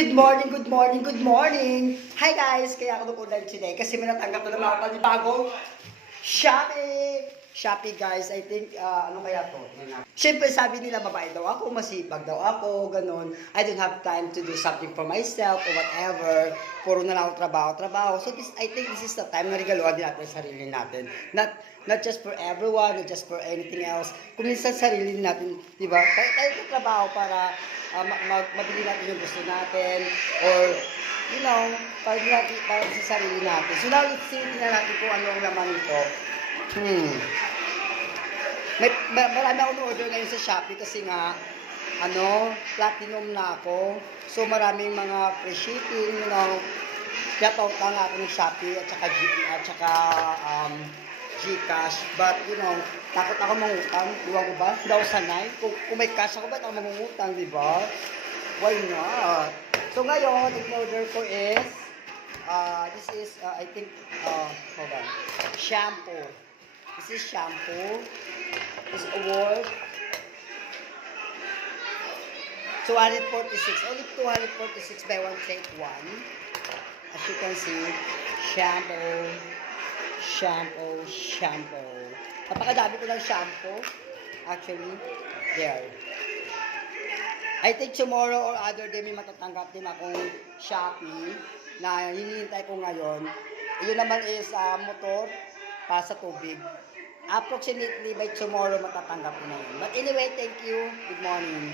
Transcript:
Good morning, good morning, good morning! Hi guys! Kaya ako nag-online today kasi may natanggap na naman ako panibagong Shopee! Shopee guys, I think, ano kaya to? Siyempre sabi nila babae daw ako, masipag daw ako, ganun. I don't have time to do something for myself or whatever. Puro na lang ako trabaho. So I think this is the time na regaluhan din natin sa sarili natin. Not just for everyone, not just for anything else. Kung minsan sarili natin, di ba? Tayo trabaho para mabili natin yung gusto natin or para sa sarili natin. So now let's see, tingnan natin kung ano ang laman nito. Marami akong order ngayon sa Shopee kasi nga platinum na ako. So maraming mga free shipping, kaya pauta nga ako ng Shopee at saka GCash. But takot ako mangutang. Iwan ko ba? Hindi ako sanay. Kung may cash ako, ba't ako mangungutang, di ba? Why not? So ngayon, in-order ko is, this is, I think, hold on, shampoo. This is shampoo. This is worth 246. Only 246 buy one take one. As you can see, shampoo. Napakadami ko ng shampoo. Actually, there. I think tomorrow or other day may matatanggap din akong Shopee na hinihintay ko ngayon. Yun naman is motor para sa tubig. Approximately by tomorrow matatanggap ko na yun. But anyway, thank you. Good morning.